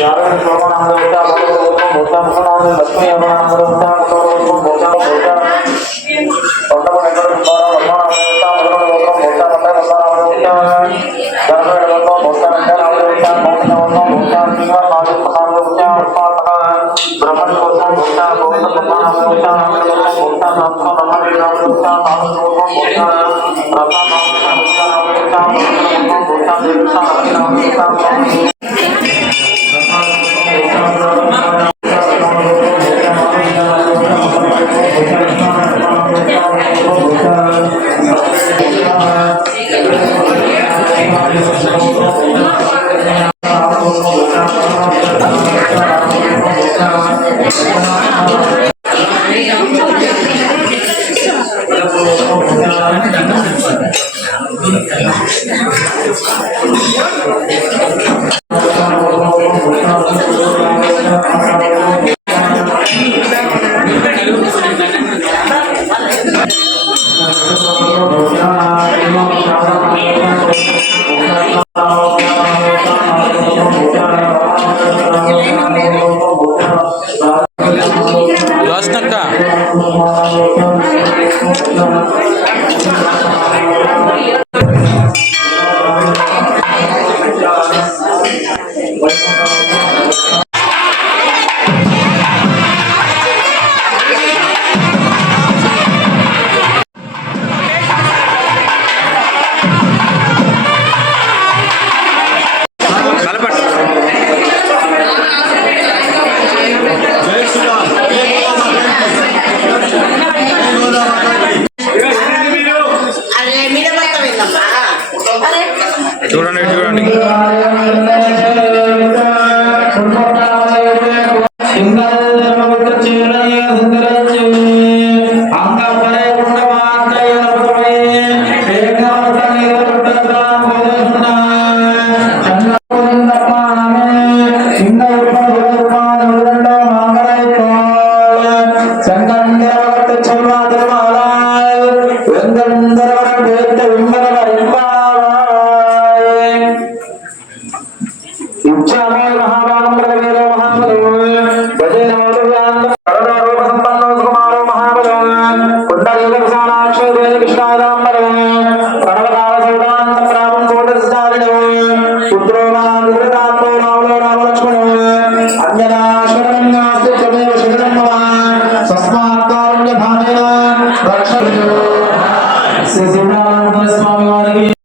ಯಾರು ಪ್ರಮಾಣ ಲಕ್ಷ್ಮಿ ಪ್ರಮಾಣ দশ টাকা। శశినారాయణ స్వామి వారికి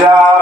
Yeah.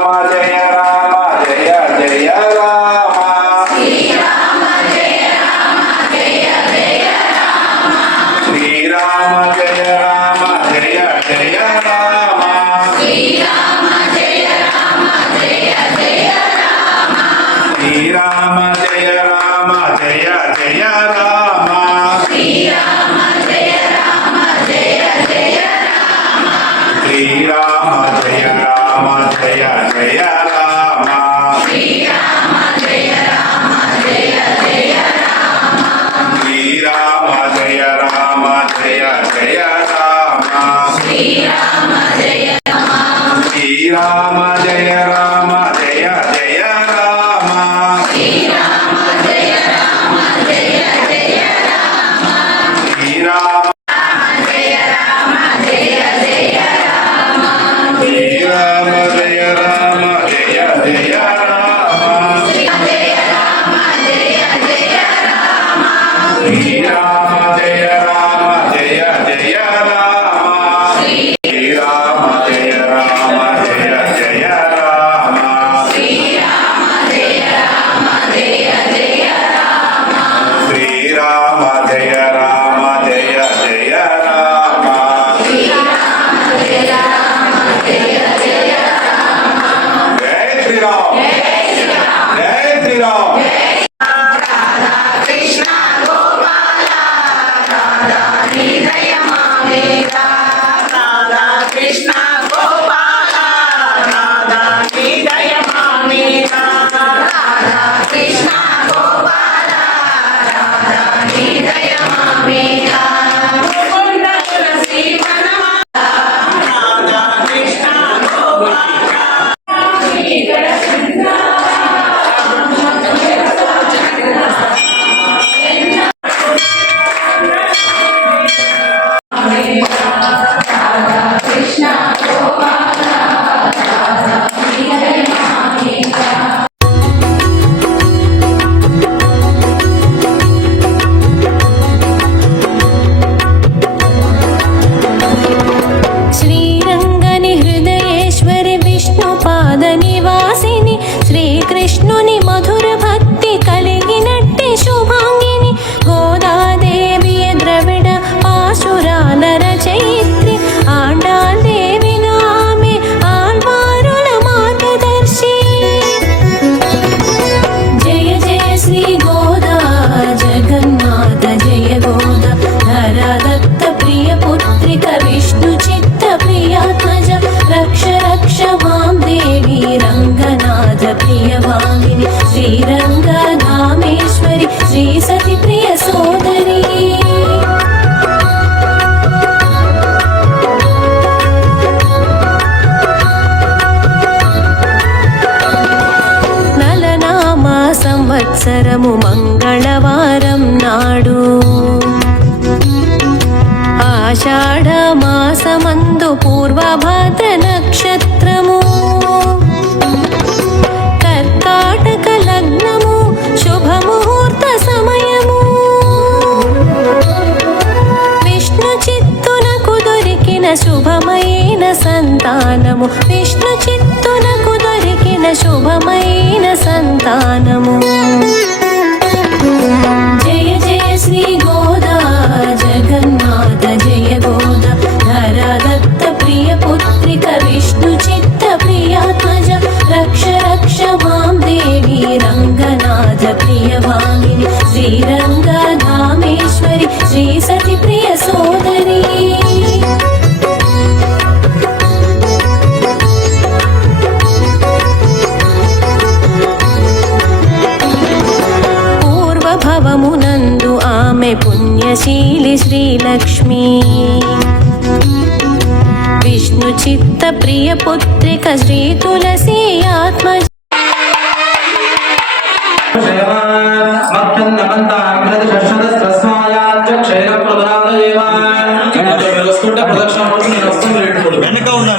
పుత్రిక శ్రీ తులసి ఆత్మ వెనక ఉండాలి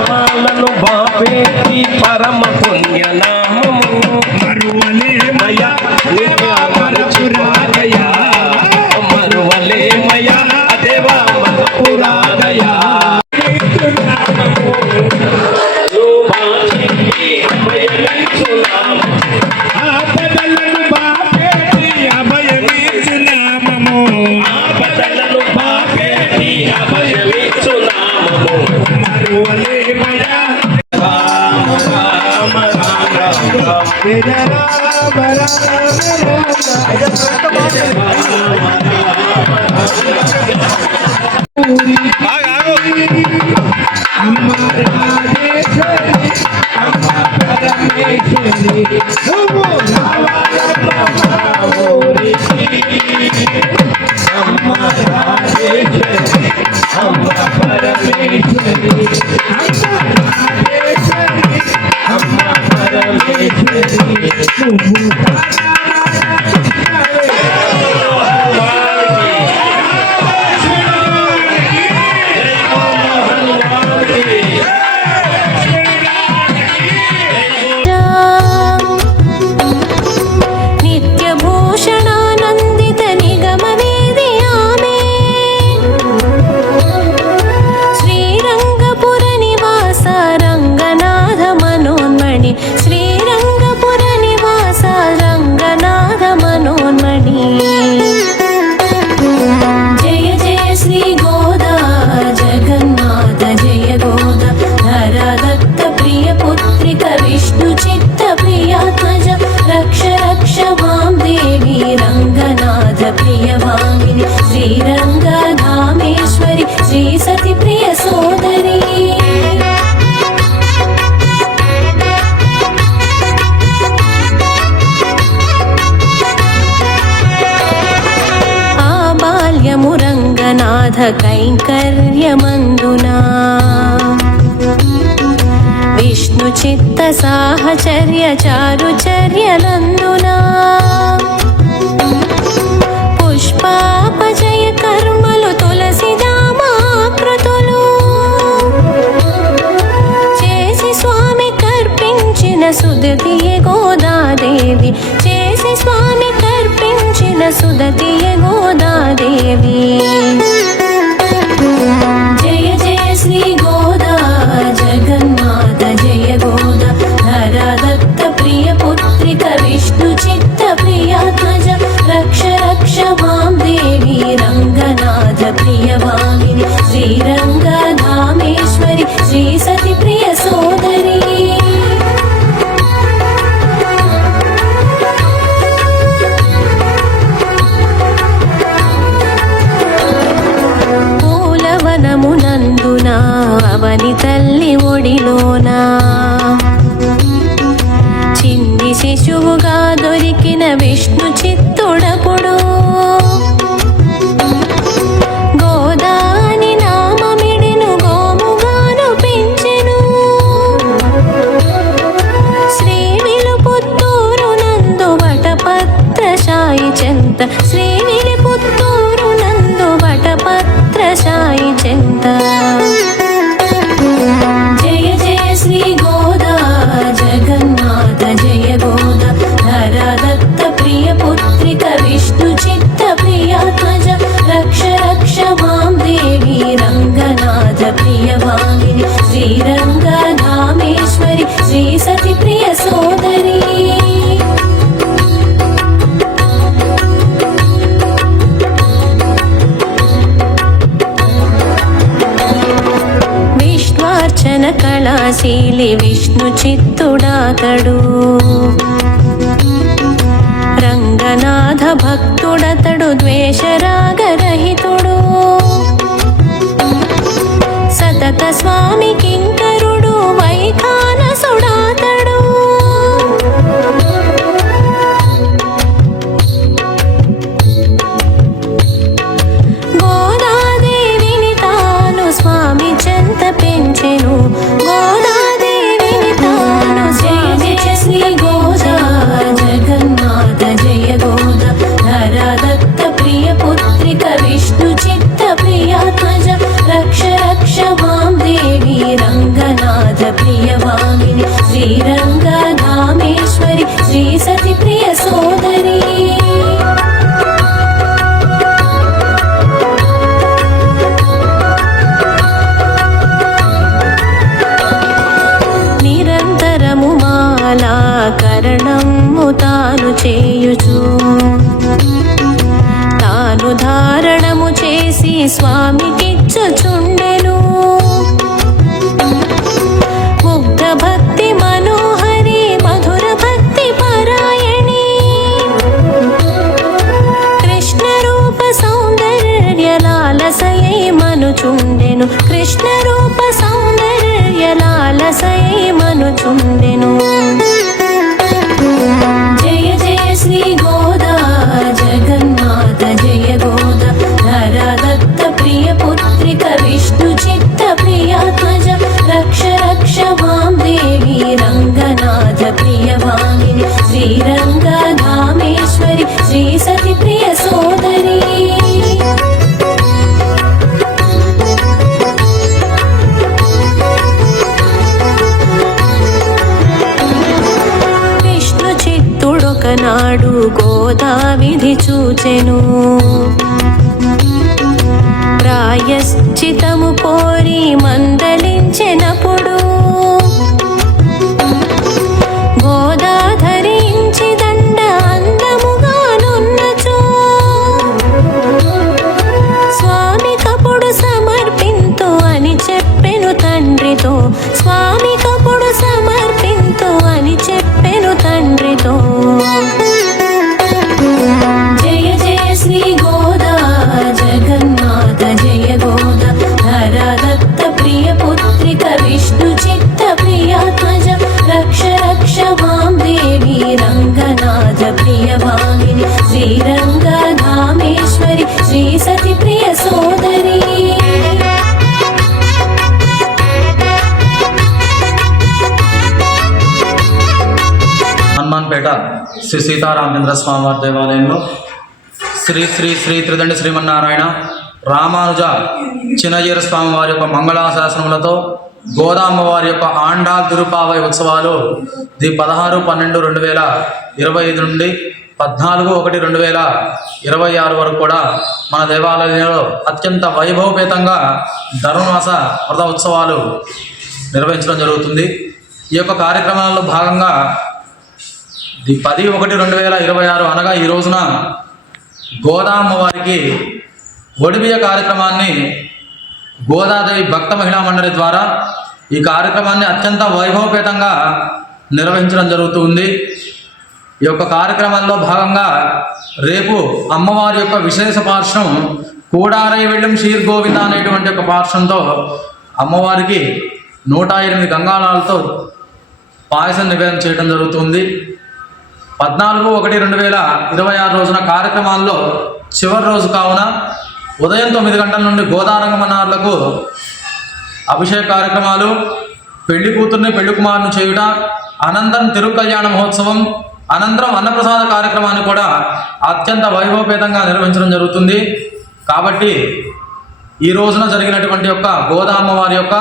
పరమాలను భావేతి పరమ పుణ్యనా life in me. భక్తుడతడు రంగనాథ భక్తుడతడు ద్వేషరాగరహితుడు. సతత స్వామి కింకరుడు వైఖానసుడాతడు గోదాదేవిని తాను స్వామి చెంత పెంచెను. శ్రీరంగధామేశ్వరి శ్రీ సతి ప్రియ సోదరి. నిరంతరము మాలా కరణము తాను చేయుచు. తాను ధారణము చేసి స్వామికి చిత్తుడొకనాడు గోదావిధి చూచెను. ప్రాయశ్చితము కోరి మందలించెనప్పుడు శ్రీ సీతారామచంద్ర స్వామివారి దేవాలయంలో శ్రీ శ్రీ శ్రీ త్రిదండి శ్రీమన్నారాయణ రామానుజ చిన్నజీర స్వామి వారి యొక్క మంగళాశాసనములతో గోదామ్మవారి యొక్క ఆండా తిరుపావై ఉత్సవాలు ది పదహారు పన్నెండు రెండు వేల ఇరవై ఐదు నుండి పద్నాలుగు ఒకటి రెండు వేల ఇరవై ఆరు వరకు కూడా మన దేవాలయంలో అత్యంత వైభవపేతంగా ధర్మమాస వ్రత ఉత్సవాలు నిర్వహించడం జరుగుతుంది. ఈ యొక్క కార్యక్రమాలలో భాగంగా ది పది ఒకటి రెండు వేల ఇరవై ఆరు అనగా ఈ రోజున గోదామ్మ వారికి ఒడిబియ కార్యక్రమాన్ని గోదాదేవి భక్త మహిళా మండలి ద్వారా ఈ కార్యక్రమాన్ని అత్యంత వైభవపేతంగా నిర్వహించడం జరుగుతుంది. ఈ యొక్క కార్యక్రమంలో భాగంగా రేపు అమ్మవారి యొక్క విశేష పార్శ్వం కూడారై వెళ్ళం షీర్ గోవింద అనేటువంటి ఒక పార్శ్వంతో అమ్మవారికి నూట ఎనిమిది గంగాళాలతో పాయసం నివేదన చేయడం జరుగుతుంది. పద్నాలుగు ఒకటి రెండు వేల ఇరవై ఆరు రోజున కార్యక్రమాల్లో చివరి రోజు కావున ఉదయం తొమ్మిది గంటల నుండి గోదారంగమన్నారులకు అభిషేక కార్యక్రమాలు పెళ్ళి కూతుర్ని పెళ్ళి కుమారుని చేయుట అనంతరం తిరు కళ్యాణ మహోత్సవం అనంతరం అన్నప్రసాద కార్యక్రమాన్ని కూడా అత్యంత వైభవపేతంగా నిర్వహించడం జరుగుతుంది. కాబట్టి ఈ రోజున జరిగినటువంటి యొక్క గోదామ్మ వారి యొక్క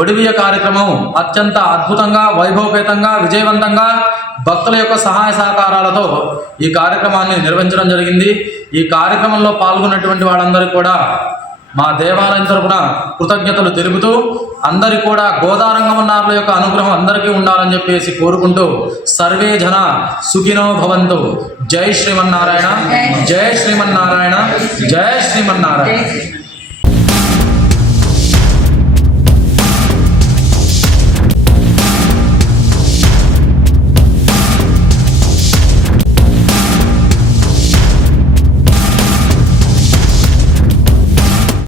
ఒడివియ కార్యక్రమం అత్యంత అద్భుతంగా వైభవపేతంగా విజయవంతంగా భక్తుల యొక్క సహాయ సహకారాలతో ఈ కార్యక్రమాన్ని నిర్వహించడం జరిగింది. ఈ కార్యక్రమంలో పాల్గొన్నటువంటి వాళ్ళందరూ కూడా మా దేవాలయం తరపున కృతజ్ఞతలు తెలుపుతూ అందరి కూడా గోదారంగమన్నారుల యొక్క అనుగ్రహం అందరికీ ఉండాలని చెప్పేసి కోరుకుంటూ సర్వే జన సుఖినో భవంతు. జై శ్రీమన్నారాయణ జై శ్రీమన్నారాయణ జై శ్రీమన్నారాయణ.